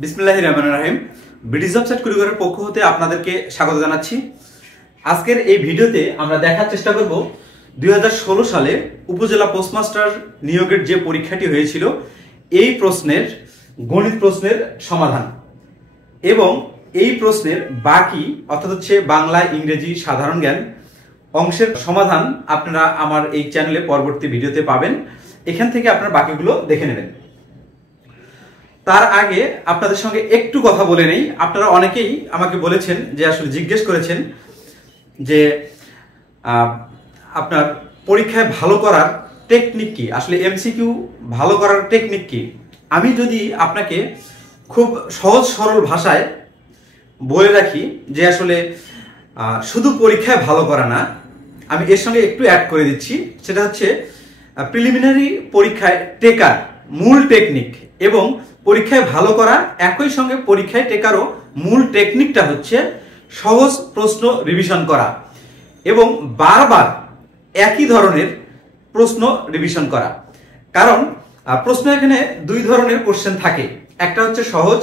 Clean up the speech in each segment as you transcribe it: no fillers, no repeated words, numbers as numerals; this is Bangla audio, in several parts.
বিসমিল্লাহির রহমানির রহিম। বিডিজব সেট কুরিয়ারের পক্ষ হতে আপনাদেরকে স্বাগত জানাচ্ছি। আজকের এই ভিডিওতে আমরা দেখার চেষ্টা করব 2016 সালে উপজেলা পোস্টমাস্টার নিয়োগের যে পরীক্ষাটি হয়েছিল এই প্রশ্নের গণিত প্রশ্নের সমাধান এবং এই প্রশ্নের বাকি অর্থাৎ হচ্ছে বাংলা, ইংরেজি, সাধারণ জ্ঞান অংশের সমাধান আপনারা আমার এই চ্যানেলে পরবর্তী ভিডিওতে পাবেন। এখান থেকে আপনারা বাকিগুলো দেখে নেবেন। তার আগে আপনাদের সঙ্গে একটু কথা বলে নেই। আপনারা অনেকেই আমাকে বলেছেন যে আসলে জিজ্ঞেস করেছেন যে আপনার পরীক্ষায় ভালো করার টেকনিক কি, আসলে এমসিকিউ ভালো করার টেকনিক কি। আমি যদি আপনাকে খুব সহজ সরল ভাষায় বলে রাখি যে আসলে শুধু পরীক্ষায় ভালো করা না, আমি এর সঙ্গে একটু অ্যাড করে দিচ্ছি। সেটা হচ্ছে প্রিলিমিনারি পরীক্ষায় টেকার মূল টেকনিক এবং পরীক্ষায় ভালো করা একই সঙ্গে পরীক্ষায় টেকারও মূল টেকনিকটা হচ্ছে সহজ প্রশ্ন রিভিশন করা এবং বারবার একই ধরনের প্রশ্ন রিভিশন করা। কারণ প্রশ্ন এখানে দুই ধরনের কোশ্চেন থাকে, একটা হচ্ছে সহজ,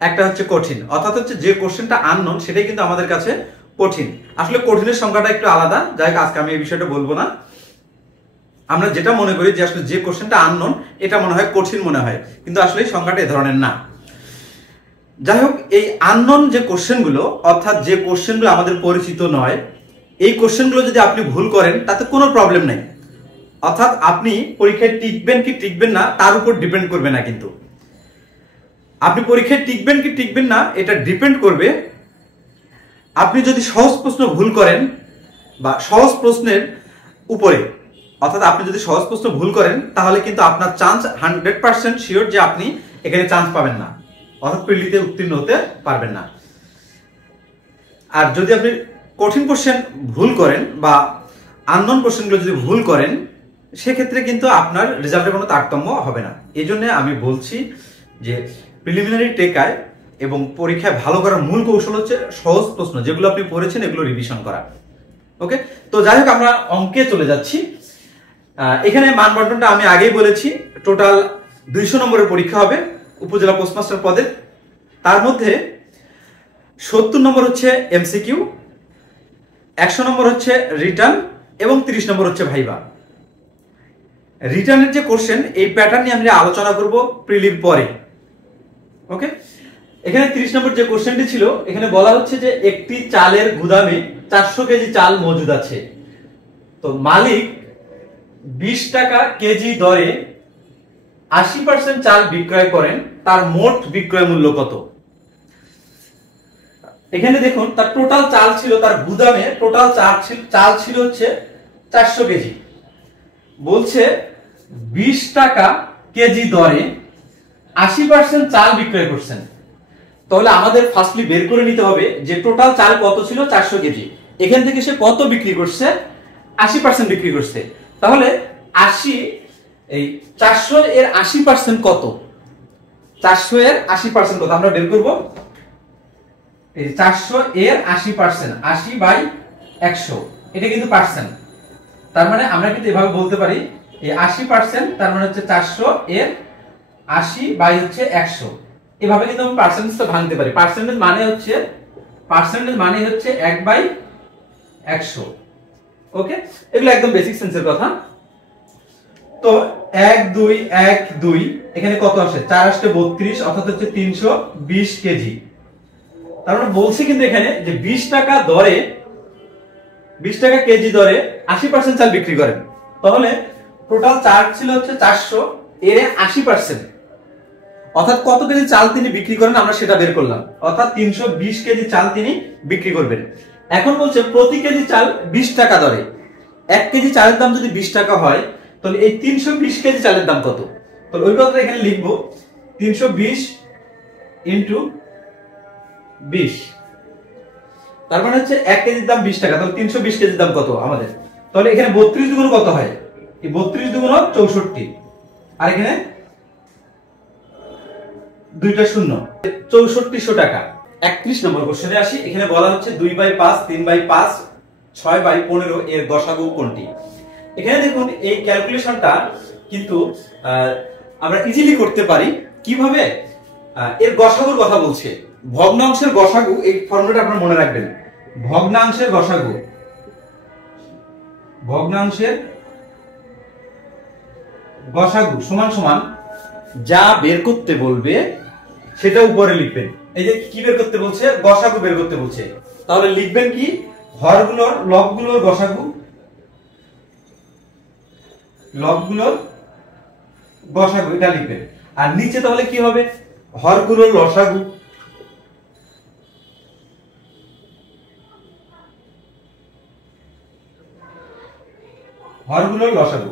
একটা হচ্ছে কঠিন। অর্থাৎ হচ্ছে যে কোশ্চেনটা আননোন সেটাই কিন্তু আমাদের কাছে কঠিন। আসলে কঠিনের সংখ্যাটা একটু আলাদা, যাই হোক আজকে আমি এই বিষয়টা বলবো না। আমরা যেটা মনে করি যে আসলে যে কোশ্চেনটা আননোন এটা মনে হয় কঠিন মনে হয়, কিন্তু আসলে সংখ্যাটা এই ধরনের না। যাই হোক, এই আননোন যে কোশ্চেনগুলো অর্থাৎ যে কোশ্চেনগুলো আমাদের পরিচিত নয়, এই কোশ্চেনগুলো যদি আপনি ভুল করেন তাতে কোনো প্রবলেম নেই। অর্থাৎ আপনি পরীক্ষায় টিকবেন কি টিকবেন না তার উপর ডিপেন্ড করবে না, কিন্তু আপনি পরীক্ষায় টিকবেন কি টিকবেন না এটা ডিপেন্ড করবে আপনি যদি সহজ প্রশ্ন ভুল করেন বা সহজ প্রশ্নের উপরে। অর্থাৎ আপনি যদি সহজ প্রশ্ন ভুল করেন তাহলে কিন্তু আপনার চান্স 100% শিওর যে আপনি এখানে চান্স পাবেন না, অর্থাৎ প্রিলিতে উত্তীর্ণ হতে পারবেন না। আর যদি আপনি কঠিন কোশ্চেন ভুল করেন বা আননোন কোশ্চেনগুলো যদি ভুল করেন সেক্ষেত্রে কিন্তু আপনার রেজাল্টের কোনো তারতম্য হবে না। এই জন্য আমি বলছি যে প্রিলিমিনারি টেকায় এবং পরীক্ষায় ভালো করার মূল কৌশল হচ্ছে সহজ প্রশ্ন যেগুলো আপনি পড়েছেন এগুলো রিভিশন করা। ওকে, তো যাই হোক আমরা অঙ্কে চলে যাচ্ছি। এখানে মানবন্টনটা আমি আগেই বলেছি, টোটাল 200 নম্বরের পরীক্ষা হবে উপজেলা পোস্টমাস্টার পদে। তার মধ্যে 70 নম্বর হচ্ছে এমসিকিউ, 100 নম্বর হচ্ছে রিটার্ন এবং 30 নম্বর হচ্ছে ভাইবা। রিটার্নের যে কোশ্চেন এই প্যাটার্ন নিয়ে আমরা আলোচনা করব প্রিলির পরে। ওকে, এখানে 30 নম্বর যে কোশ্চেনটি ছিল এখানে বলা হচ্ছে যে একটি চালের গুদামে 400 কেজি চাল মজুদ আছে, তো মালিক 20 টাকা কেজি দরে 80% চাল বিক্রয় করেন, তার মোট বিক্রয় মূল্য কত? এখানে দেখুন তার টোটাল চাল ছিল, তার গুদামে টোটাল চাল ছিল হচ্ছে 400 কেজি। বলছে 20 টাকা কেজি দরে 80% চাল বিক্রয় করছেন। তাহলে আমাদের ফার্স্টলি বের করে নিতে হবে যে টোটাল চাল কত ছিল 400 কেজি, এখান থেকে সে কত বিক্রি করছে, 80% বিক্রি করছে। তাহলে 80 এই 400 এর 80% কত? 400 এর 80% কত আমরা বের করব। এই 400 এর 80%, 80 বাই 100, এটা কিন্তু পার্সেন্ট। তার মানে আমরা কিন্তু এভাবে বলতে পারি এই 80% তার মানে হচ্ছে 400 এর 80 বাই হচ্ছে 100। এভাবে কিন্তু আমি পার্সেন্টেজটা ভাঙতে পারি। পার্সেন্টেজ মানে হচ্ছে 1 বাই 100। ওকে, এগুলো একদম বেসিক সেন্সের কথা। তো 1 2 1 2 এখানে কত আসে? 4 আসলে 32, অর্থাৎ হচ্ছে 320 কেজি। তার মানে বলছি কিন্তু এখানে যে 20 টাকা কেজি দরে 80% চাল বিক্রি করেন। তাহলে টোটাল চাল ছিল হচ্ছে 400, এর 80%, অর্থাৎ কত কেজি চাল তিনি বিক্রি করেন আমরা সেটা বের করলাম। অর্থাৎ 320 কেজি চাল তিনি বিক্রি করবেন। এখন বলছে প্রতি কেজি চাল 20 টাকা দরে। 1 কেজি চালের দাম যদি 20 টাকা হয় তাহলে এই 320 কেজি চালের দাম কত? তাহলে ওই কথাটা এখানে লিখব, 320 ইনটু 20। তার মানে হচ্ছে 1 কেজির দাম 20 টাকা, তাহলে 320 কেজির দাম কত আমাদের? তাহলে এখানে 32 দুগুণ কত হয়? এই 32 দুগুণ 64, আর এখানে দুইটা শূন্য, 6400 টাকা। 31 নম্বর কোশ্চেনে আসি। এখানে বলা হচ্ছে 2 বাই 5, 3 বাই 5, 6 বাই 15 এর গসাগু কোনটি? এখানে দেখুন এই ক্যালকুলেশনটা কিন্তু আমরা ইজিলি করতে পারি। কিভাবে? এর গসাগুর কথা বলছে। ভগ্নাংশের গসাগু, এই ফর্মুলাটা আপনারা মনে রাখবেন। ভগ্নাংশের গসাগু, ভগ্নাংশের গসাগু সমান সমান যা বের করতে বলবে সেটা উপরে লিখবেন। এই যে কি বের করতে বলছে, গসাগু বের করতে বলছে, তাহলে লিখবেন কি হরগুলোর লবগুলোর গসাগু, লবগুলোর গসাগু এটা লিখবেন। আর নিচে তাহলে কি হবে, হরগুলোর লসাগু, হরগুলোর লসাগু।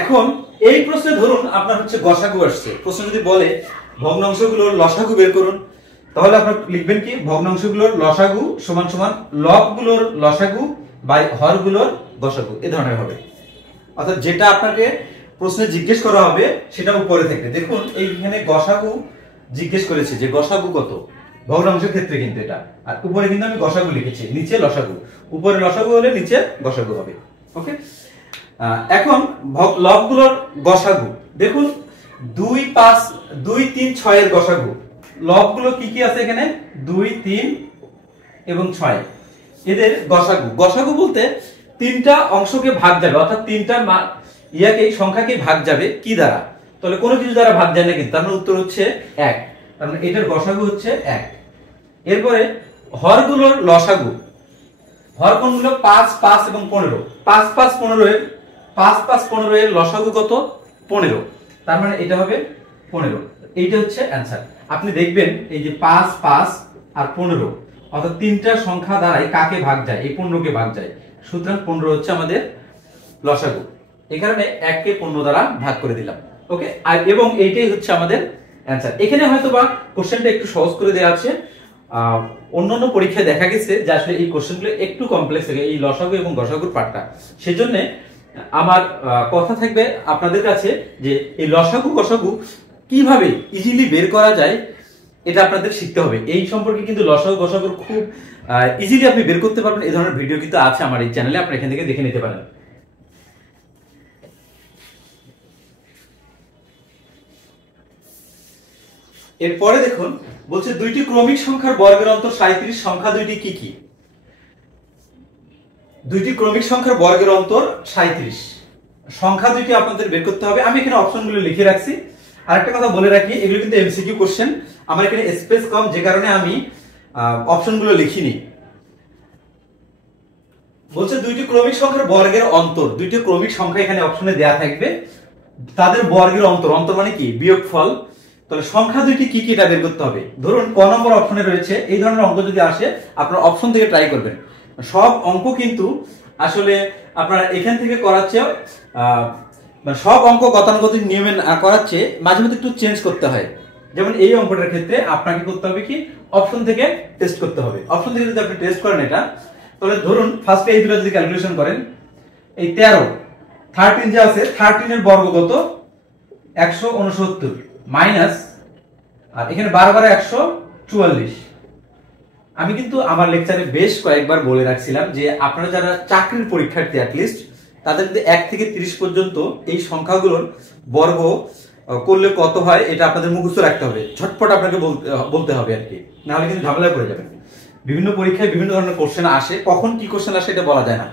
এখন এই প্রশ্নে ধরুন আপনার হচ্ছে গসাগু আসছে, প্রশ্ন যদি বলে ভগ্নাংশগুলোর লসাগু বের করুন, তাহলে আপনার লিখবেন কি ভগ্নাংশগুলোর লসাগু সমান সমান লবগুলোর লসাগু বাই হরগুলোর গসাগু, এই ধরনের হবে। অর্থাৎ যেটা আপনাকে প্রশ্নে জিজ্ঞেস করা হবে সেটা উপরে থেকে দেখুন, এইখানে গসাগু জিজ্ঞেস করেছে যে গসাগু কত ভগ্নাংশের ক্ষেত্রে, কিন্তু এটা আর উপরে কিন্তু আমি গসাগু লিখেছি, নিচে লসাগু, উপরে লসাগু হলে নিচে গসাগু হবে। ওকে, এখন লবগুলোর গসাগু দেখুন 2, 5, 2, 3, 6 এর গসাগু। লবগুলো কি কি আছে এখানে, 2, 3 এবং 6, এদের গসাগু। গসাগু বলতে তিনটা অংশকে ভাগ যাবে, অর্থাৎ তিনটা ইয়াকে সংখ্যাকে ভাগ যাবে কি দ্বারা, তাহলে কোনো কিছু দ্বারা ভাগ যায় না, কিন্তু তার উত্তর হচ্ছে 1, তার মানে এটার গসাগু হচ্ছে 1। এরপরে হরগুলোর লসাগু, হর কোনগুলো 5, 5 এবং 15, 5, 5, 15 এর 5, 5, 15 এর লসাগু কত 15, তার মানে এটা হবে 15, এইটা হচ্ছে অ্যানসার। আপনি দেখবেন এই যে 5, 5 আর 15, অর্থাৎ তিনটা সংখ্যা দ্বারাই কাকে ভাগ যায়, এই 15 কে ভাগ যায়, সুতরাং 15 হচ্ছে আমাদের লসাগু। এই কারণে 1 কে 15 দ্বারা ভাগ করে দিলাম। ওকে, আর এবং এইটাই হচ্ছে আমাদের অ্যানসার। এখানে হয়তোবা কোশ্চেনটা একটু সহজ করে দেওয়া আছে, অন্যান্য পরীক্ষায় দেখা গেছে যে আসলে এই কোশ্চেনগুলো একটু কমপ্লেক্স থাকে, এই লসাগু এবং গসাগুর পার্টটা। সেজন্য আমার কথা থাকবে আপনাদের কাছে যে এই লসাগু গসাগু কিভাবে ইজিলি বের করা যায় এটা আপনাদের শিখতে হবে। এই সম্পর্কে কিন্তু লসাগু গসাগুর খুব ইজিলি আপনি বের করতে পারবেন, এই ধরনের ভিডিও কিন্তু আছে আমার এই চ্যানেলে, আপনি এখান থেকে দেখে নিতে পারেন। এরপরে দেখুন বলছে দুইটি ক্রমিক সংখ্যার বর্গের অন্তর 37, সংখ্যা দুইটি কি কি। দুইটি ক্রমিক সংখ্যার বর্গের অন্তর 37, সংখ্যা দুইটি আপনাদের বের করতে হবে। আমি এখানে অপশনগুলো লিখে রাখছি। আরেকটা কথা বলে রাখি, এগুলো কিন্তু এমসিকিউ কোশ্চেন, আমার এখানে স্পেস কম যে কারণে আমি অপশনগুলো লিখিনি। বলছে দুইটি ক্রমিক সংখ্যার বর্গের অন্তর, দুইটি ক্রমিক সংখ্যা এখানে অপশনে দেয়া থাকবে, তাদের বর্গের অন্তর, অন্তর মানে কি বিয়োগফল, তাহলে সংখ্যা দুইটি কি কি এটা বের করতে হবে। ধরুন ক নম্বর অপশনে রয়েছে, এই ধরনের অঙ্ক যদি আসে আপনারা অপশন থেকে ট্রাই করবেন। সব অঙ্ক কিন্তু আসলে আপনারা এখান থেকে করাচ্ছে, মানে সব অঙ্ক গতানুগতিক নিয়মে করার চেয়ে মাঝে মধ্যে একটু চেঞ্জ করতে হয়। যেমন এই অঙ্কটার ক্ষেত্রে আপনাকে করতে হবে কি অপশন থেকে টেস্ট করতে হবে। অপশন থেকে যদি আপনি টেস্ট করেন এটা, তাহলে ধরুন ফার্স্টে এই দুটো যদি ক্যালকুলেশন করেন, এই 13 যে আছে 13 এর বর্গ কত 169 মাইনাস, আর এখানে 12 144। আমি কিন্তু আমার লেকচারে বেশ কয়েকবার বলে রাখছিলাম যে আপনারা যারা চাকরির পরীক্ষার্থী অ্যাটলিস্ট তাদের যদি 1 থেকে 30 পর্যন্ত এই সংখ্যাগুলোর বর্গ করলে কত হয় এটা আপনাদের মুখস্থ রাখতে হবে, ঝটপট আপনাকে বলতে হবে আর কি, না হলে কিন্তু ঝামেলায় পড়ে যাবেন। বিভিন্ন পরীক্ষায় বিভিন্ন ধরনের কোশ্চেন আসে, কখন কি কোশ্চেন আসে এটা বলা যায় না।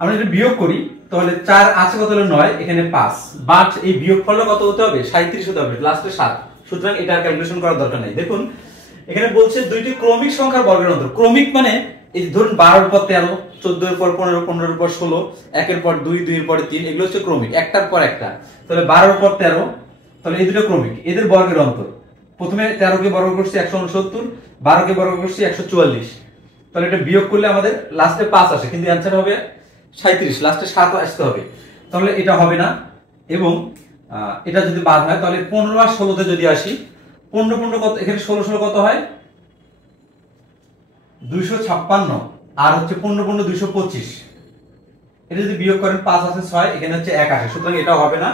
আমরা যদি বিয়োগ করি তাহলে 4 আছে কত হলো 9, এখানে 5, বাট এই বিয়োগফলটা কত হতে হবে 37 হতে হবে, লাস্টে 7, সুতরাং এটা ক্যালকুলেশন করার দরকার নেই। দেখুন এখানে বলছে দুইটি ক্রমিক সংখ্যার বর্গের অন্তর। ক্রমিক মানে এই ধরুন 12 এর পর 13, 14 এর পর 15, 15 এর পর 16, 1 এর পর 2, 2 এর পর 3, এগুলো হচ্ছে ক্রমিক, একটার পর একটা। তাহলে 12 এর পর 13, তাহলে এই দুটো ক্রমিক, এদের বর্গের অন্তর। প্রথমে 13 কে বর্গ করছি 169, 12 কে বর্গ করছি 144, তাহলে এটা বিয়োগ করলে আমাদের লাস্টে 5 আসে, কিন্তু অ্যানসার হবে 37, লাস্টে 7 আসতে হবে, তাহলে এটা হবে না। এবং এটা যদি বাদ হয় তাহলে 15 আর 16 তে যদি আসি, 15 15 কত, এখানে 16 16 কত হয় 256, আর হচ্ছে 15 15 225, এটা যদি বিয়োগ করেন 5 আছে 6, এখানে হচ্ছে 1 আসে, সুতরাং এটা হবে না,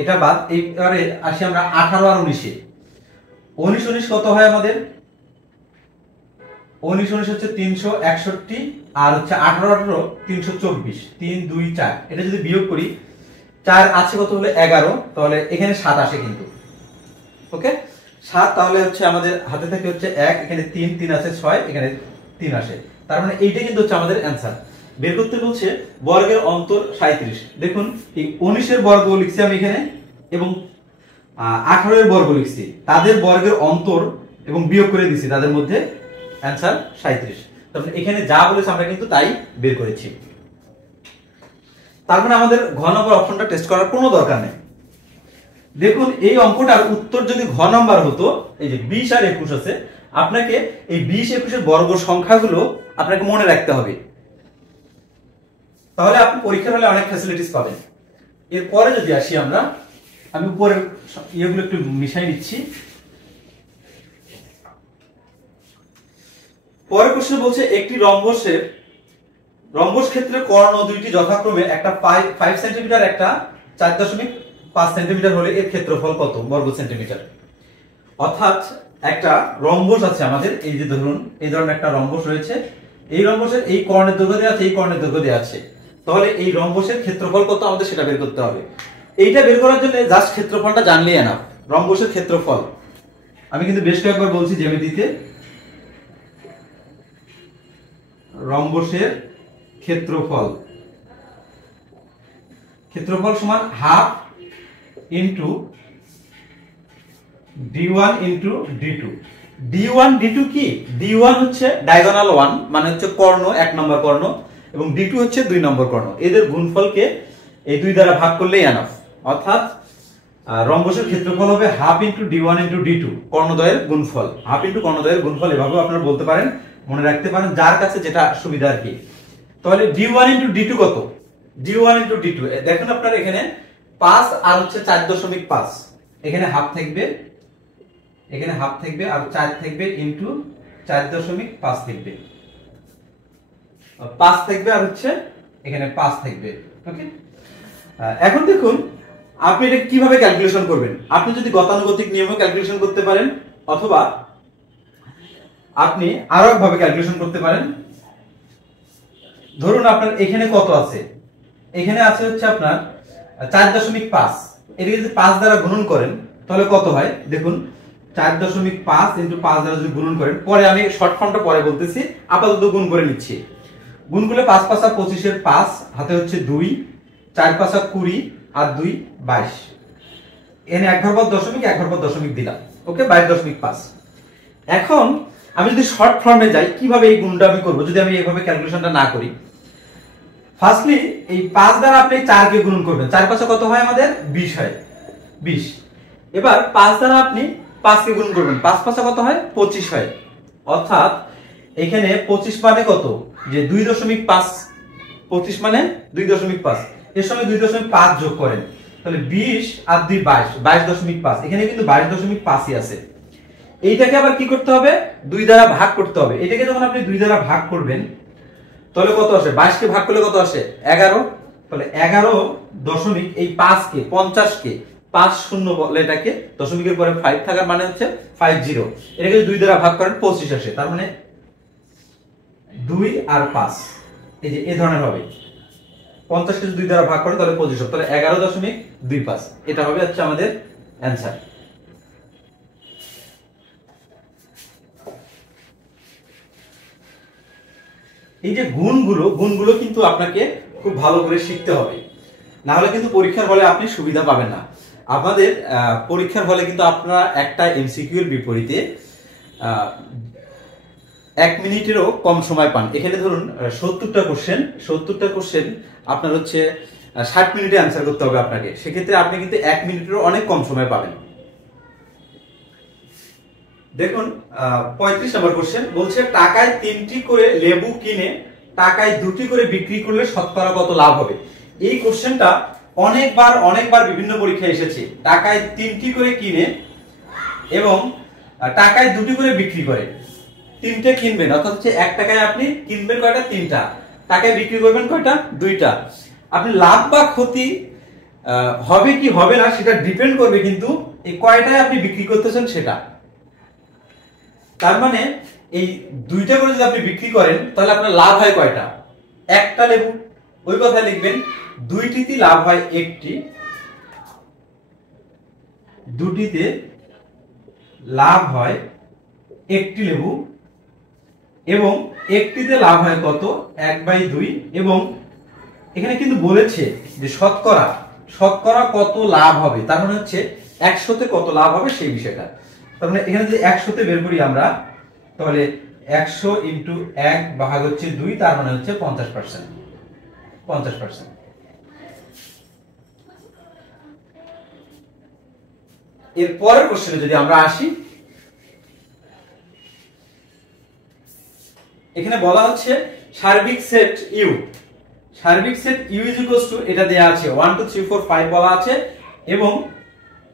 এটা বাদ। এবারে আসি আমরা 18 আর 19 এ, 19 19 কত হয় আমাদের 19 19 হচ্ছে 361, আর হচ্ছে 18 18 324, 3 2 4, এটা যদি বিয়োগ করি 4 আছে কত হলো 11, তাহলে এখানে 7 আসে কিন্তু। ওকে, 7, তাহলে হচ্ছে আমাদের হাতে থাকে হচ্ছে 1, এখানে 3, 3 আছে 6, এখানে 3 আসে। তার মানে এইটা কিন্তু হচ্ছে আমাদের অ্যান্সার। বের করতে বলছে বর্গের অন্তর 37। দেখুন এই 19 এর বর্গ লিখছি আমি এখানে এবং 18 এর বর্গ লিখছি, তাদের বর্গের অন্তর এবং বিয়োগ করে দিছি, তাদের মধ্যে অ্যান্সার 37। তারপরে এখানে যা বলেছে আমরা কিন্তু তাই বের করেছি। তার মানে আমাদের ঘ নম্বর অপশনটা টেস্ট করার কোনো দরকার নেই। দেখুন এই অঙ্কটার উত্তর যদি ঘ নাম্বার হতো, এই যে 20 আর 21 আছে, আপনাকে এই 20, 21 এর বর্গ সংখ্যাগুলো আপনাকে মনে রাখতে হবে, তাহলে আপনি পরীক্ষার হলে অনেক ফ্যাসিলিটিস পাবেন। এরপরে যদি আসি আমরা, আমি উপরের ইয়েগুলো একটু মিশাই নিচ্ছি। পরের প্রশ্ন বলছে একটি রম্বস ক্ষেত্রে কর্ণ দুইটি যথাক্রমে একটা 5 সেন্টিমিটার, একটা 4.5 সেন্টিমিটার হলে এর ক্ষেত্রফল কত বর্গ সেন্টিমিটার। অর্থাৎ একটা রম্বস আছে আমাদের, এই যে ধরুন এই ধরনের একটা রম্বস রয়েছে, এই রম্বসের এই কর্ণের দৈর্ঘ্য দেওয়া আছে, এই কর্ণের দৈর্ঘ্য দেওয়া আছে, তাহলে এই রম্বসের ক্ষেত্রফল কত আমাদের সেটা বের করতে হবে। এইটা বের করার জন্য জাস্ট ক্ষেত্রফলটা জানলেই এনাফ। রম্বসের ক্ষেত্রফল আমি কিন্তু বেশ কয়েকবার বলছি জ্যামিতিতে, রম্বসের ক্ষেত্রফল সমান half into d1 into d2। d1 d2 কি? d1 হচ্ছে ডায়াগোনাল 1, মানে হচ্ছে কর্ণ, 1 নম্বর কর্ণ, এবং d2 হচ্ছে 2 নম্বর কর্ণ। এদের গুণফলকে এই 2 দ্বারা ভাগ করলেই এনাফ। অর্থাৎ রম্বসের ক্ষেত্রফল হবে half into d1 into d2, কর্ণদ্বয়ের গুণফল। হাফ ইন্টু কর্ণদ্বয়ের গুণফল এভাবেও আপনারা বলতে পারেন, মনে রাখতে পারেন, যার কাছে যেটা সুবিধা আর কি। তাহলে d1 ইন্টু d2 কত? d1 ইন্টু d2 দেখুন আপনার এখানে 5 আর হচ্ছে 4.5, এখানে হাফ থাকবে, এখানে হাফ থাকবে, আর 4 থাকবে ইন্টু 4.5 থাকবে, 5 থাকবে, আর হচ্ছে এখানে 5 থাকবে। ওকে, এখন দেখুন আপনি এটা কিভাবে ক্যালকুলেশন করবেন। আপনি যদি গতানুগতিক নিয়মে ক্যালকুলেশন করতে পারেন, অথবা আপনি আরো একভাবে ক্যালকুলেশন করতে পারেন। ধরুন আপনার এখানে কত আছে, এখানে আছে হচ্ছে আপনার 4.5, এটাকে যদি 5 দ্বারা গুণন করেন তাহলে কত হয় দেখুন, 4.5 ইন্টু 5 দ্বারা যদি গুণন করেন, পরে আমি শর্ট ফর্মটা পরে বলতেছি, আপাতত গুণ করে নিচ্ছি। গুণ করলে 5 5 25 এর 5, হাতে হচ্ছে 2, 4 5 20, আর 2 22, এখানে 1 ঘর পর দশমিক, 1 ঘর পর দশমিক দিলাম। ওকে, 22.5। এখন আমি যদি শর্ট ফর্মে যাই, কিভাবে এই গুণটা আমি করব যদি আমি এইভাবে ক্যালকুলেশনটা না করি। ফার্স্টলি এই 5 দ্বারা আপনি 4 কে গুণন করবেন, 4 5 কত হয় আমাদের 20 হয়, 20। এবার 5 দ্বারা আপনি 5 কে গুণ করবেন, 5 5 কত হয় 25 হয়। অর্থাৎ এখানে 25 মানে কত, যে 2.5, 25 মানে 2.5, এর সঙ্গে 2.5 যোগ করেন, তাহলে 20 আর 2 22, 22.5, এখানে কিন্তু 22.5ই আছে। এইটাকে আবার কি করতে হবে, 2 দ্বারা ভাগ করতে হবে। এটাকে যখন আপনি 2 দ্বারা ভাগ করবেন তাহলে কত আসে, 22 কে ভাগ করলে কত আসে 11, তাহলে 11 দশমিক, এই 5 কে 50 কে 5 শূন্য বলে এটাকে, দশমিকের পরে 5 থাকার মানে হচ্ছে 50, এটাকে 2 দ্বারা ভাগ করেন 25 আসে। তার মানে 2 আর 5 এই যে এই ধরনের হবে, 50 কে 2 দ্বারা ভাগ করেন তাহলে 25 হবে, তাহলে 11.25, এটা হবে হচ্ছে আমাদের অ্যানসার। এই যে গুণগুলো কিন্তু আপনাকে খুব ভালো করে শিখতে হবে, না হলে কিন্তু পরীক্ষার হলে আপনি সুবিধা পাবেন না। আমাদের পরীক্ষার হলে কিন্তু আপনারা একটা এমসিকিউ এর বিপরীতে 1 মিনিটেরও কম সময় পান। এখানে ধরুন 70টা কোশ্চেন আপনার হচ্ছে 60 মিনিটে অ্যান্সার করতে হবে আপনাকে, সেক্ষেত্রে আপনি কিন্তু 1 মিনিটেরও অনেক কম সময় পাবেন। দেখুন 35 নম্বর কোশ্চেন বলছে টাকায় 3টি করে লেবু কিনে টাকায় 2টি করে বিক্রি করলে শতকরা কত লাভ হবে। এই কোশ্চেনটা অনেকবার বিভিন্ন পরীক্ষায় এসেছে। টাকায় 3টি করে কিনে এবং টাকায় 2টি করে বিক্রি করে, 3টে কিনবেন, অর্থাৎ হচ্ছে 1 টাকায় আপনি কিনবেন কয়টা, 3টা, টাকায় বিক্রি করবেন কয়টা, 2টা। আপনি লাভ বা ক্ষতি হবে কি হবে না সেটা ডিপেন্ড করবে কিন্তু এই কয়টায় আপনি বিক্রি করতেছেন সেটা। তার মানে এই 2টা করে যদি আপনি বিক্রি করেন তাহলে আপনার লাভ হয় কয়টা, 1টা লেবু। ওই কথা লিখবেন, 2টিতে লাভ হয় 1টি, 2টিতে লাভ হয় একটি লেবু এবং একটিতে লাভ হয় কত 1/2 এবং এখানে কিন্তু বলেছে যে শতকরা শতকরা কত লাভ হবে, তার মানে হচ্ছে 100তে কত লাভ হবে সেই বিষয়টা। তার মানে এখানে যদি 100তে বের করি আমরা, তাহলে 100 ইন্টু 1 ভাগ হচ্ছে 2, তার মানে হচ্ছে 50%। 50%। এর পরের কোশ্চেনে যদি আমরা আসি, এখানে বলা হচ্ছে সার্বিক সেট ইউ। সার্বিক set U is equals to, এটা দেয়া আছে 1 2 3 4 5 বলা আছে এবং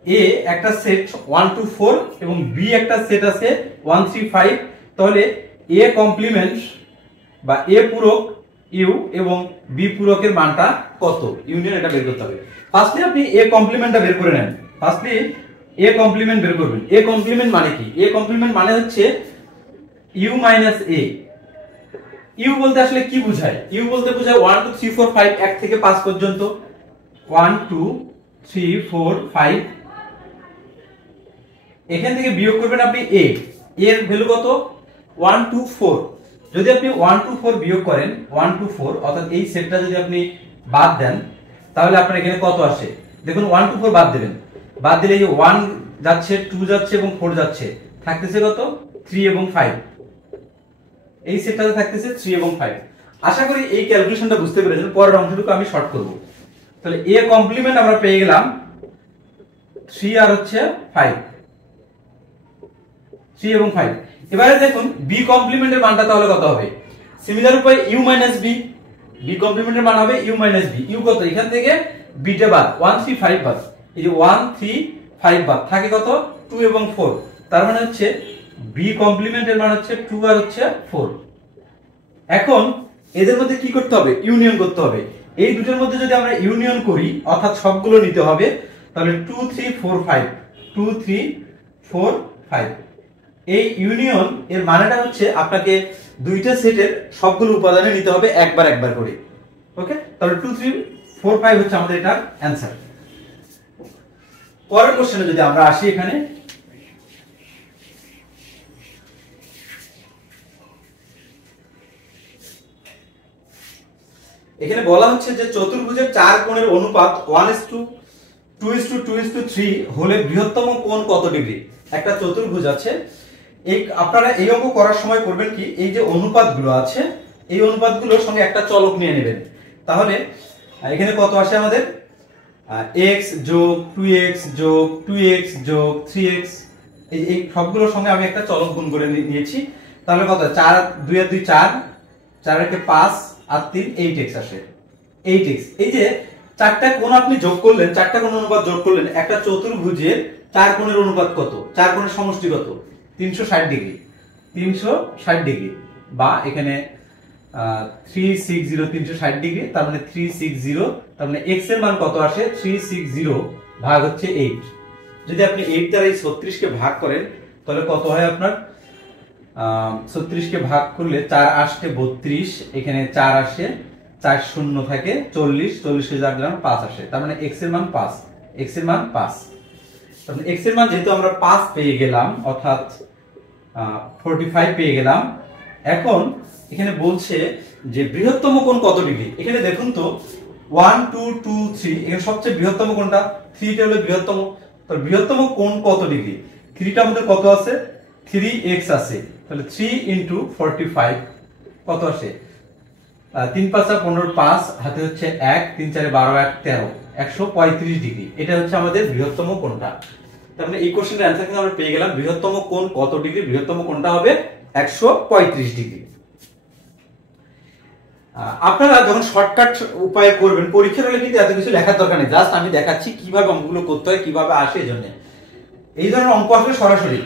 এ একটা সেট 1 2 4 এবং বি একটা সেট আছে 1 3 5। তাহলে এ কমপ্লিমেন্ট বা এ পূরক ইউ এবং বি পূরকের মানটা কত, ইউনিয়ন এটা বের করতে হবে। ফার্স্টলি আপনি এ কমপ্লিমেন্টটা বের করে নেন। ফার্স্টলি এ কমপ্লিমেন্ট বের করবেন। এ কমপ্লিমেন্ট মানে কি? এ কমপ্লিমেন্ট মানে হচ্ছে ইউ মাইনাস এ। ইউ বলতে আসলে কি বোঝায়? ইউ বলতে বোঝায় 1 2 3 4 5, 1 থেকে 5 পর্যন্ত। 1 2 3 4 5। এখান থেকে বিয়োগ করবেন আপনি এ। এর ভ্যালু কত? 1 2 4। যদি আপনি 1 2 4 বিয়োগ করেন, 1 2 4 অর্থাৎ এই সেটটা যদি আপনি বাদ দেন, তাহলে আপনার এখানে কত আসে? দেখুন 1 2 4 বাদ দিবেন। বাদ দিলে এই যে 1 যাচ্ছে, 2 যাচ্ছে এবং 4 যাচ্ছে, থাকতেছে কত? 3 এবং 5। এই সেটটাতে থাকতেছে 3 এবং 5। আশা করি এই ক্যালকুলেশনটা বুঝতে পেরেছেন। পরের অংশটুকু আমি শর্ট করব। তাহলে এ কমপ্লিমেন্ট আমরা পেয়ে গেলাম 3 আর হচ্ছে 5, 3 এবং 5। এবারে দেখুন বি কমপ্লিমেন্টের মানটা তাহলে কত হবে? সিমিলার উপায়ে ইউ মাইনাস বি। বি কমপ্লিমেন্টের মান হবে ইউ মাইনাস বি। ইউ কত? এখান থেকে বিটা বাদ 1 3 5 বাদ, এই যে 1 3 5 বাদ থাকে কত? 2 এবং 4। তার মানে হচ্ছে বি কমপ্লিমেন্টের মান হচ্ছে 2 আর হচ্ছে 4। এখন এদের মধ্যে কি করতে হবে? ইউনিয়ন করতে হবে। এই দুটোর মধ্যে যদি আমরা ইউনিয়ন করি, অর্থাৎ সবগুলো নিতে হবে, তাহলে 2 3 4 5, 2 3 4 5। এই ইউনিয়ন এর মানেটা হচ্ছে আপনাকে দুইটা সেটের সবগুলো উপাদানে নিতে হবে একবার একবার করে। ওকে, তাহলে 2 3 4 5 হচ্ছে আমাদের এটার অ্যানসার। পরের কোশ্চেনে যদি আমরা আসি, এখানে এখানে বলা হচ্ছে যে চতুর্ভুজের চার কোণের অনুপাত 1:2:2:3 হলে বৃহত্তম কোণ কত ডিগ্রি? একটা চতুর্ভুজ আছে। এই আপনারা এই অঙ্ক করার সময় করবেন কি, এই যে অনুপাতগুলো আছে, এই অনুপাতগুলোর সঙ্গে একটা চলক নিয়ে নেবেন। তাহলে এখানে কত আসে আমাদের? x যোগ 2x যোগ 2x যোগ 3x। এই সবগুলোর সঙ্গে আমি একটা চলক গুণ করে নিয়েছি। তাহলে কত? 4 2 আর 2 4, 4 এর 5 আর 3 8x আসে। 8x। এই যে চারটা কোণ আপনি যোগ করলেন, চারটা কোণ অনুপাত যোগ করলেন, একটা চতুর্ভুজের চার কোণের অনুপাত কত? চার কোণের সমষ্টি কত? 360 ডিগ্রি। 360 ডিগ্রি বা এখানে 360 360 ডিগ্রি, তার মানে 360। তার মানে x এর মান কত আসে? 360 ভাগ হচ্ছে 8। যদি আপনি 8 দ্বারা এই 36 কে ভাগ করেন, তাহলে কত হয় আপনার? 36 কে ভাগ করলে 4 আসে 32, এখানে 4 আসে, 4 শূন্য থাকে 40, 40 কে যোগ দিলাম 5 আসে। তার মানে x এর মান 5। x এর মান 5। তার মানে x এর মান যেহেতু আমরা 5 পেয়ে গেলাম, অর্থাৎ 45 পেয়ে গেলাম। এখন এখানে বলছে যে বৃহত্তম কোণ কত ডিগ্রি। এখানে দেখুন তো 1 2 2 3, এখানে সবচেয়ে বৃহত্তম কোণটা 3 টা হলো বৃহত্তম। তো বৃহত্তম কোণ কত ডিগ্রি? 3 টা আমাদের কত আছে? 3x আছে। তাহলে 3 * 45 কত আসে? 3 5 15, 5 হাতে হচ্ছে 1, 3 4 12 1 13, 135 ডিগ্রি। এটা হচ্ছে আমাদের বৃহত্তম কোণটা। তার মানে এই কোশ্চেনের অ্যানসার কিন্তু আমরা পেয়ে গেলাম, বৃহত্তম কোণ কত ডিগ্রি? বৃহত্তম কোণটা হবে 135 ডিগ্রি। আপনারা যখন শর্টকাট উপায়ে করবেন, পরীক্ষার হলে কিন্তু এত কিছু লেখার দরকার নেই। জাস্ট আমি দেখাচ্ছি কিভাবে অঙ্কগুলো করতে হয়, কিভাবে আসে। এজন্য এই ধরনের অঙ্ক আসলে সরাসরি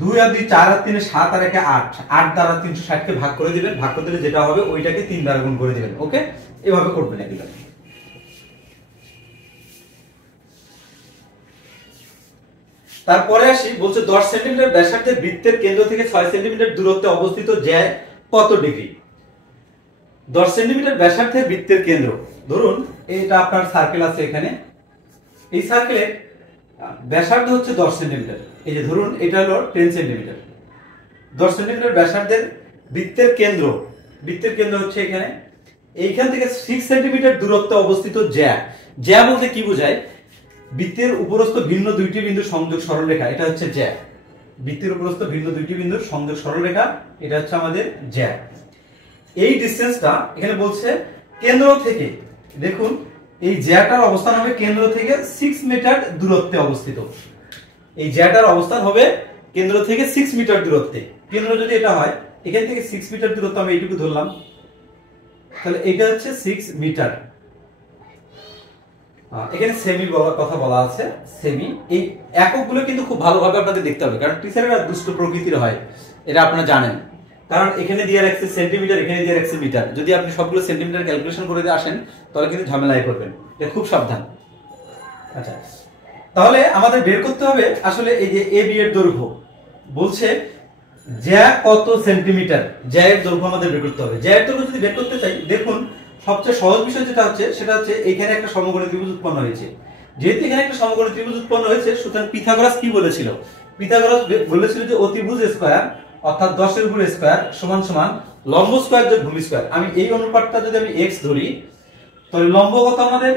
2 আর 2 4 আর 3 7 আর 1 8, 8 দ্বারা 360 কে ভাগ করে দিবেন। ভাগ করে দিলে যেটা হবে ওইটাকে 3 দ্বারা গুণ করে দিবেন। ওকে, এভাবে করবেন এগুলো। তারপরে আসি, বলছে 10 সেন্টিমিটার ব্যাসার্ধের বৃত্তের কেন্দ্র থেকে 6 সেন্টিমিটার দূরত্বে অবস্থিত জ্যা কত ডিগ্রি? 10 সেন্টিমিটার ব্যাসার্ধের বৃত্তের কেন্দ্র, ধরুন এটা আপনার সার্কেল আছে এখানে। এই সার্কেলের ব্যাসার্ধ হচ্ছে 10 সেন্টিমিটার। এই যে ধরুন এটা হলো 10 সেন্টিমিটার, 10 সেন্টিমিটার ব্যাসার্ধের বৃত্তের কেন্দ্র হচ্ছে এখানে, এইখান থেকে 6 সেন্টিমিটার দূরত্বে অবস্থিত জ্যা। জ্যা বলতে কি বোঝায়? বৃত্তের উপরস্থ ভিন্ন দুইটি বিন্দুর সংযোগ সরলরেখা, এটা হচ্ছে জ্যা। বৃত্তের উপরস্থ ভিন্ন দুইটি বিন্দুর সংযোগ সরলরেখা, এটা হচ্ছে আমাদের জ্যা। এই ডিসটেন্সটা এখানে বলছে কেন্দ্র থেকে, দেখুন এই জ্যাটার অবস্থান হবে কেন্দ্র থেকে 6 মিটার দূরত্বে অবস্থিত। এই জ্যাটার অবস্থান হবে কেন্দ্র থেকে 6 মিটার দূরত্বে। কেন্দ্র যদি এটা হয়, এখান থেকে 6 মিটার দূরত্ব আমি এইটুকু ধরলাম, তাহলে এটা হচ্ছে 6 মিটার। এখানে সেমি কথা বলা আছে, সেমি। এই এককগুলো কিন্তু খুব ভালোভাবে আপনাদের দেখতে হবে, কারণ টিচাররা দুষ্ট প্রকৃতির হয়, এটা আপনারা জানেন। কারণ এখানে দিয়ে রাখছে সেন্টিমিটার, এখানে দিয়ে রাখছে মিটার। যদি আপনি সবগুলো সেন্টিমিটার ক্যালকুলেশন করে দিয়ে আসেন, তাহলে কিন্তু ঝামেলায় পড়বেন, এটা খুব সাবধান। আচ্ছা, তাহলে আমাদের বের করতে হবে আসলে এই যে এ বি এর দৈর্ঘ্য বলছে জ্যা কত সেন্টিমিটার, জ্যা এর দৈর্ঘ্য আমাদের বের করতে হবে। জ্যা এর দৈর্ঘ্য যদি বের করতে চাই, দেখুন সবচেয়ে সহজ বিষয় যেটা হচ্ছে সেটা হচ্ছে এখানে একটা সমকোণী ত্রিভুজ উৎপন্ন হয়েছে। যেহেতু এখানে একটা সমকোণী ত্রিভুজ উৎপন্ন হয়েছে, সুতরাং পিথাগোরাস কি বলেছিল? পিথাগোরাস বলেছিল যে অতিভুজ স্কয়ার অর্থাৎ 10 এর উপর স্কয়ার সমান সমান লম্ব স্কয়ার যোগ ভূমি স্কয়ার। আমি এই অনুপাতটা যদি আমি x ধরি, তাহলে লম্ব কত আমাদের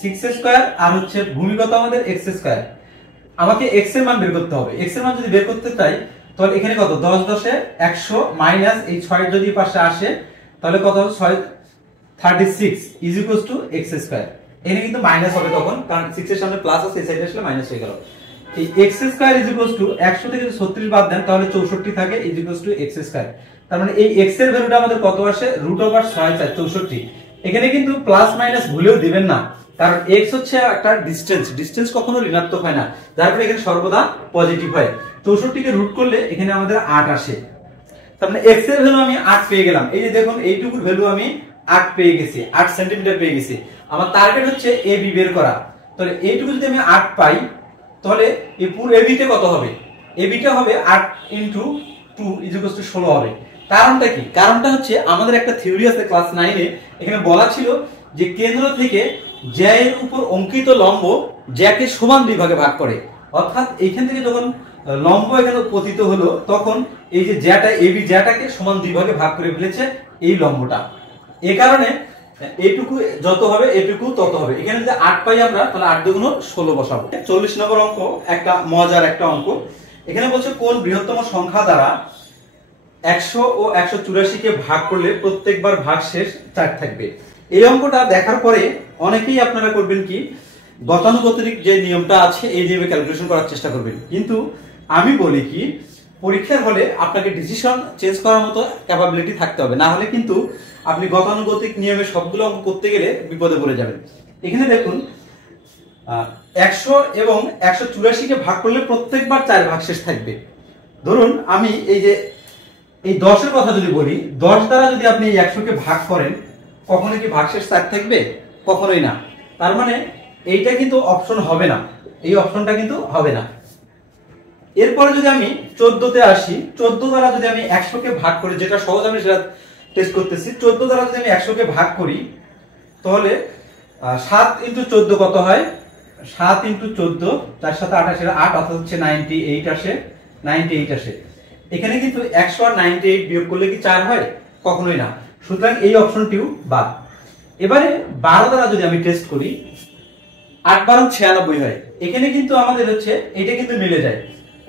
6 স্কয়ার আর হচ্ছে ভূমি কত আমাদের x স্কয়ার। আমাকে x এর মান বের করতে হবে। x এর মান যদি বের করতে চাই, তাহলে এখানে কত 10 10 এ 100 মাইনাস এই 6 যদি পাশে আসে, তাহলে কত হবে 6 36 is equals two x square. এখানে কিন্তু মাইনাস হবে তখন, কারণ 6 এর সামনে প্লাস আছে, এই সাইডে আসলে মাইনাস হয়ে গেল। এই x square is equals two 100 থেকে যদি 36 বাদ দেন, তাহলে 64 থাকে is equals two x square. তার মানে এই x এর ভ্যালুটা আমাদের কত আসে? √6 4 64। এখানে কিন্তু প্লাস মাইনাস ভুলেও দিবেন না, কারণ x হচ্ছে একটা ডিসটেন্স কখনো ঋণাত্মক হয় না, যার ফলে এখানে সর্বদা পজিটিভ হয়। 64 কে রুট করলে এখানে আমাদের 8 আসে। তার মানে x এর ভ্যালু আমি 8 পেয়ে গেলাম। এই যে দেখুন এইটুকুর ভ্যালু আমি 8 পেয়ে গেছি, 8 সেন্টিমিটার পেয়ে গেছি। আমার টার্গেট হচ্ছে এ বি বের করা। তাহলে এইটুকু যদি আমি 8 পাই, তাহলে এই পুরো এ বিটা কত হবে? এ বিটা হবে 8 * 2 = 16 হবে। কারণটা কি? কারণটা হচ্ছে আমাদের একটা থিওরি আছে ক্লাস 9 এ, এখানে বলা ছিল যে কেন্দ্র থেকে জ্যা এর উপর অঙ্কিত লম্ব জ্যাকে সমান দুই ভাগে ভাগ করে। অর্থাৎ এইখান থেকে যখন লম্ব এখানে পতিত হলো, তখন এই যে জ্যাটা এবি জ্যাটাকে সমান দুই ভাগে ভাগ করে ফেলেছে এই লম্বটা। এই কারণে এইটুকু যত হবে এটুকু তত হবে। এখানে যদি 8 পাই আমরা, তাহলে 8 × 16 বসাবো। 40 নম্বর অঙ্ক, একটা মজার একটা অঙ্ক। এখানে বলছে কোন বৃহত্তম সংখ্যা দ্বারা 100 ও 184 কে ভাগ করলে প্রত্যেকবার ভাগশেষ 4 থাকবে। এই অঙ্কটা দেখার পরে অনেকেই আপনারা করবেন কি, গতানুগতিক যে নিয়মটা আছে এই নিয়মে ক্যালকুলেশন করার চেষ্টা করবেন। কিন্তু আমি বলি কি, পরীক্ষার হলে আপনাকে ডিসিশন চেঞ্জ করার মতো ক্যাপাবিলিটি থাকতে হবে, না হলে কিন্তু আপনি গতানুগতিক নিয়মে সবগুলো অঙ্ক করতে গেলে বিপদে পড়ে যাবেন। এখানে দেখুন 100 এবং 184 কে ভাগ করলে প্রত্যেকবার 4 ভাগশেষ থাকবে। ধরুন আমি এই যে এই 10 এর কথা যদি বলি, 10 দ্বারা যদি আপনি এই 100 কে ভাগ করেন, কখনোই কি ভাগশেষ 4 থাকবে? কখনোই না। তার মানে এইটা কিন্তু অপশন হবে না, এই অপশনটা কিন্তু হবে না। এরপরে যদি আমি 14 তে আসি, 14 দ্বারা যদি আমি 100 কে ভাগ করি, যেটা সহজ আমি সেটা টেস্ট করতেছি। 14 দ্বারা যদি আমি 100 কে ভাগ করি, তাহলে 7 × 14 কত হয়? 7 × 14 4 7 8 আসে, 8 অর্থাৎ হচ্ছে 98 আসে, 98 আসে। এখানে কিন্তু 100 আর 98 বিয়োগ করলে কি 4 হয়? কখনোই না। সুতরাং এই অপশনটিও বাদ। এবারে 12 দ্বারা যদি আমি টেস্ট করি, 8 × 12 = 96 হয়। এখানে কিন্তু আমাদের হচ্ছে এটা কিন্তু মিলে যায়।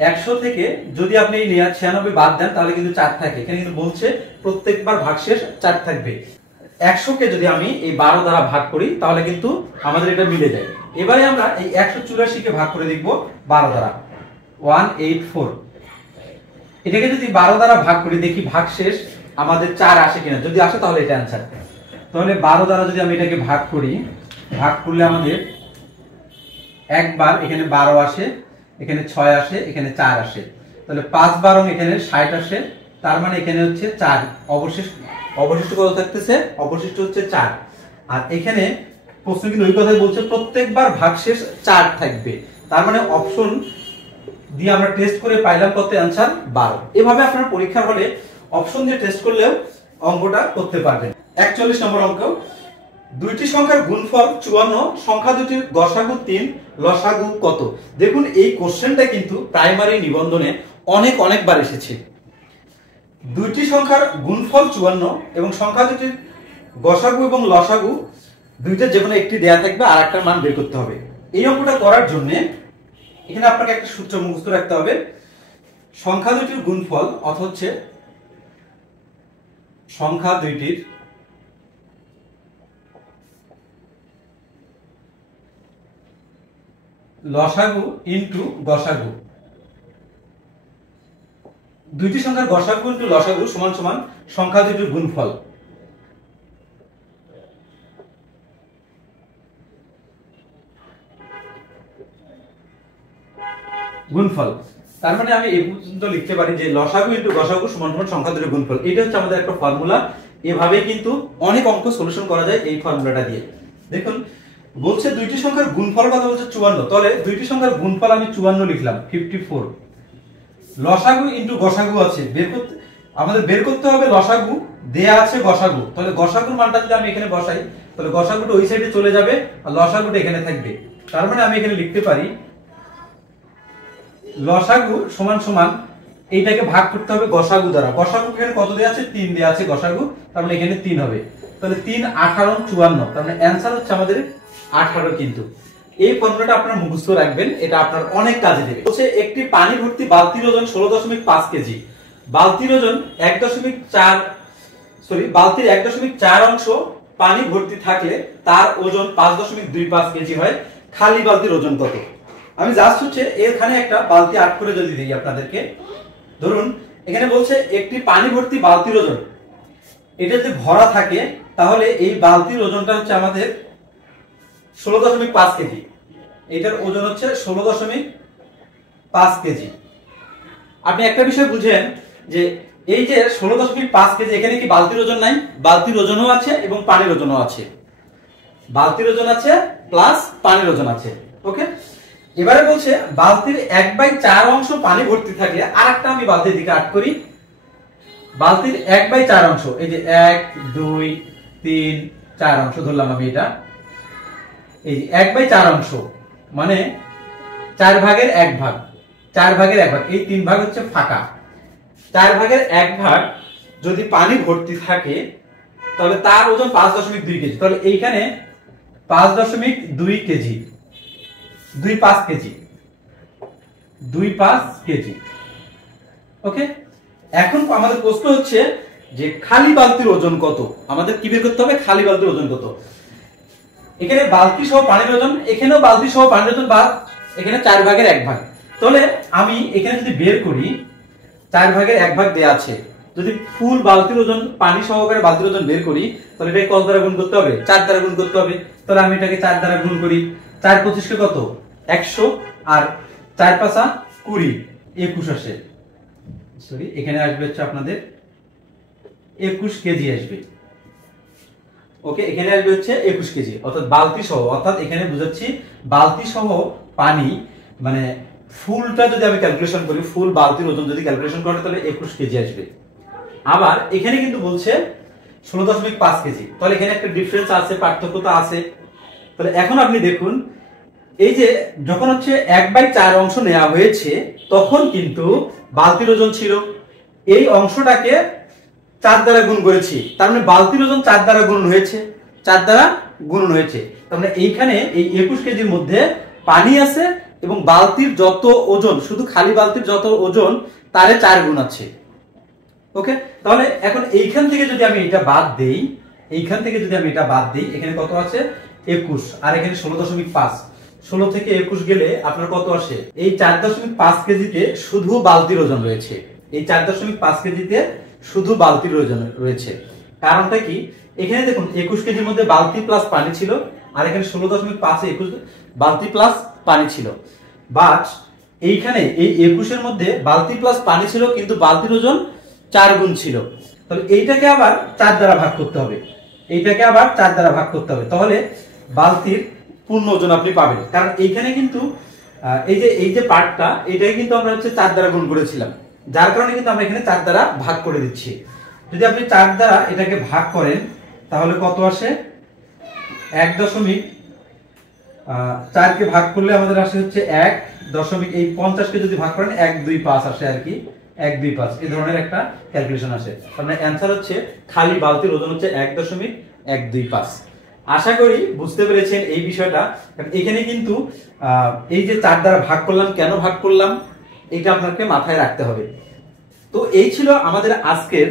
100 থেকে যদি আপনি 96 বাদ দেন, তাহলে কিন্তু 4 থাকে। এখানে কিন্তু বলছে প্রত্যেকবার ভাগশেষ 4 থাকবে। 100 কে যদি আমি এই 12 দ্বারা ভাগ করি, তাহলে কিন্তু আমাদের এটা মিলে যায়। এবারে আমরা এই 184 কে ভাগ করে দেখব 12 দ্বারা, 184। এটাকে যদি 12 দ্বারা ভাগ করি, দেখি ভাগশেষ আমাদের 4 আসে কিনা। যদি আসে তাহলে এটা অ্যানসার। তাহলে 12 দ্বারা যদি আমি এটাকে ভাগ করি, ভাগ করলে আমাদের একবার এখানে 12 আসে, এখানে 6 আসে, এখানে 4 আসে। তাহলে 5 × 12 এখানে 60 আসে। তার মানে এখানে হচ্ছে 4 অবশিষ্ট কত থাকতেছে? অবশিষ্ট হচ্ছে 4। আর এখানে প্রশ্ন কিন্তু ওই কথাই বলছে প্রত্যেকবার ভাগশেষ 4 থাকবে। তার মানে অপশন দিয়ে আমরা টেস্ট করে পাইলাম কত? অ্যানসার 12। এভাবে আপনার পরীক্ষার হলে অপশন দিয়ে টেস্ট করলেও অঙ্কটা করতে পারবেন। 41 নম্বর অঙ্ক, দুইটি সংখ্যার গুণফল 54, সংখ্যা দুটির গসাগু 3, লসাগু কত? দেখুন এই কোশ্চেনটা কিন্তু প্রাইমারি নিবন্ধনে অনেকবার এসেছে। দুইটি সংখ্যার গুণফল 54 এবং সংখ্যা দুটির গসাগু এবং লসাগু দুইটা যে কোনো একটি দেয়া থাকবে আর একটার মান বের করতে হবে। এই অঙ্কটা করার জন্য এখানে আপনাকে একটা সূত্র মুখস্থ রাখতে হবে। সংখ্যা দুটির গুণফল অর্থাৎ হচ্ছে সংখ্যা দুইটির লসাগু ইনটু গসাগু, দুইটি সংখ্যার গসাগু ইনটু লসাগু সমান সমান সংখ্যা দুটির গুণফল। গুণফল তার মানে আমি এই পর্যন্ত লিখতে পারি যে লসাগু ইনটু গসাগু সমান সমান সংখ্যা দুটির গুণফল। এটা হচ্ছে আমাদের একটা ফর্মুলা। এভাবেই কিন্তু অনেক অঙ্ক সলিউশন করা যায় এই ফর্মুলাটা দিয়ে। দেখুন বলছে দুইটি সংখ্যার গুণফল কথা বলছে 54, তাহলে দুইটি সংখ্যার গুণফল আমি 54 লিখলাম 54। লসাগু ইনটু গসাগু আছে, আমাদের বের করতে হবে লসাগু, দেয়া আছে গসাগু, তাহলে গসাগুর মানটা যদি আমি এখানে বসাই তাহলে গসাগুটা ওই সাইডে চলে যাবে আর লসাগুটা এখানে থাকবে। তার মানে আমি এখানে লিখতে পারি লসাগু সমান সমান এইটাকে ভাগ করতে হবে গসাগু দ্বারা। গসাগু এখানে কত দেয়া আছে? 3 দেয়া আছে গসাগু, তার মানে এখানে 3 হবে। তাহলে 3 18 54, তার মানে অ্যানসার হচ্ছে আমাদের 18। কিন্তু এই ফর্মুলাটা আপনারা মুখস্থ রাখবেন, এটা আপনার অনেক কাজে দেবে। বলছে একটি পানি ভর্তি বালতির ওজন 16.5 কেজি। বালতির ওজন বালতির 1.4 অংশ পানি ভর্তি থাকলে তার ওজন 5.25 কেজি হয়। খালি বালতির ওজন কত? আমি জাস্ট হচ্ছে এখানে একটা বালতি আট করে যদি দিই আপনাদেরকে, ধরুন এখানে বলছে একটি পানি ভর্তি বালতির ওজন, এটা যদি ভরা থাকে তাহলে এই বালতির ওজনটা হচ্ছে আমাদের 16.5 কেজি। এটার ওজন হচ্ছে 16.5 কেজি। আপনি একটা বিষয় বুঝেন যে এই যে 16.5 কেজি, এখানে কি বালতির ওজন নাই? বালতির ওজনও আছে এবং পানির ওজনও আছে। বালতির ওজন আছে প্লাস পানির ওজন আছে। ওকে, এবারে বলছে বালতির 1/4 অংশ পানি ভর্তি থাকলে, আর একটা আমি বালতির দিকে আট করি, বালতির 1/4 অংশ, এই যে 1 2 3 4 অংশ ধরলাম আমি, এটা এই 1/4 অংশ মানে 4 ভাগের 1 ভাগ, 4 ভাগের 1 ভাগ, এই 3 ভাগ হচ্ছে ফাঁকা। 4 ভাগের 1 ভাগ যদি পানি ভর্তি থাকে তাহলে তার ওজন 5.2 কেজি। তাহলে এইখানে 5.2 কেজি, 25 কেজি, 25 কেজি। ওকে, এখন আমাদের প্রশ্ন হচ্ছে যে খালি বালতির ওজন কত? আমাদের কি বের করতে হবে? খালি বালতির ওজন কত। এখানে বালতি সহ পানির ওজন, এখানেও বালতি সহ পানির ওজন, বা এখানে 4 ভাগের 1 ভাগ। তাহলে আমি এখানে যদি বের করি 4 ভাগের 1 ভাগ দেয়া আছে, যদি ফুল বালতির ওজন পানি সহকারে বালতির ওজন বের করি তাহলে এটাকে কত দ্বারা গুণ করতে হবে? 4 দ্বারা গুণ করতে হবে। তাহলে আমি এটাকে 4 দ্বারা গুণ করি, 4 25 কে কত? 100, আর 4 5 20, 21 আসে। সরি, এখানে আসবে হচ্ছে আপনাদের 21 কেজি আসবে। ওকে, এখানে আসবে হচ্ছে 21 কেজি, অর্থাৎ বালতি সহ, অর্থাৎ এখানে বুঝাচ্ছি বালতি সহ পানি, মানে ফুলটা যদি আমি ক্যালকুলেশন করি, ফুল বালতির ওজন যদি ক্যালকুলেশন করি তাহলে 21 কেজি আসবে। আবার এখানে কিন্তু বলছে 16.5 কেজি, তাহলে এখানে একটা ডিফারেন্স আছে, পার্থক্যতা আছে। তাহলে এখন আপনি দেখুন, এই যে যখন হচ্ছে 1/4 অংশ নেওয়া হয়েছে তখন কিন্তু বালতির ওজন ছিল, এই অংশটাকে 4 দ্বারা গুণ করেছি, তার মানে বালতির ওজন 4 দ্বারা গুণন হয়েছে, 4 দ্বারা গুণন হয়েছে। তার মানে এইখানে এই 21 কেজির মধ্যে পানি আছে এবং বালতির যত ওজন, শুধু খালি বালতির যত ওজন তারে 4 গুণ আছে। ওকে, তাহলে এখন এইখান থেকে যদি আমি এটা বাদ দেই, এইখান থেকে যদি আমি এটা বাদ দেই, এখানে কত আছে? 21, আর এখানে 16.5, 16 থেকে 21 গেলে আপনার কত আসে? এই 4.5 কেজিতে শুধু বালতির ওজন রয়েছে, এই 4.5 কেজিতে শুধু বালতির ওজন রয়েছে। কারণটা কি? এখানে দেখুন 21 কেজির মধ্যে বালতি প্লাস পানি ছিল, আর এখানে 16.5 এ 21 বালতি প্লাস পানি ছিল। বাট এইখানে এই 21 এর মধ্যে বালতি প্লাস পানি ছিল কিন্তু বালতির ওজন 4 গুণ ছিল। তাহলে এইটাকে আবার 4 দ্বারা ভাগ করতে হবে, এইটাকে আবার 4 দ্বারা ভাগ করতে হবে, তাহলে বালতির পূর্ণ ওজন আপনি পাবেন। কারণ এইখানে কিন্তু এই যে পার্টটা, এটাকে কিন্তু আমরা হচ্ছে 4 দ্বারা গুণ করেছিলাম, যার কারণে কিন্তু আমরা এখানে 4 দ্বারা ভাগ করে দিচ্ছি। যদি আপনি 4 দ্বারা এটাকে ভাগ করেন তাহলে কত আসে? 1.4 কে ভাগ করলে আমাদের আসে হচ্ছে 1 এই 50 কে যদি ভাগ করেন 125 আসে আর কি, 125 এই ধরনের একটা ক্যালকুলেশন আসে। মানে অ্যানসার হচ্ছে খালি বালতির ওজন হচ্ছে 1.125। আশা করি বুঝতে পেরেছেন এই বিষয়টা। এখানে কিন্তু এই যে 4 দ্বারা ভাগ করলাম, কেন ভাগ করলাম এটা আপনাকে মাথায় রাখতে হবে। তো এই ছিল আমাদের আজকের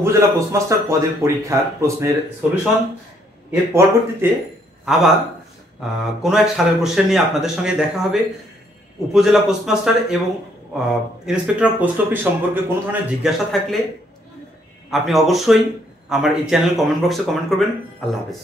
উপজেলা পোস্টমাস্টার পদের পরীক্ষার প্রশ্নের সলিউশন। এর পরবর্তীতে আবার কোনো এক সালের কোশ্চেন নিয়ে আপনাদের সঙ্গে দেখা হবে। উপজেলা পোস্টমাস্টার এবং ইন্সপেক্টর অফ পোস্ট অফিস সম্পর্কে কোনো ধরনের জিজ্ঞাসা থাকলে আপনি অবশ্যই আমার এই চ্যানেল কমেন্ট বক্সে কমেন্ট করবেন। আল্লাহ হাফেজ।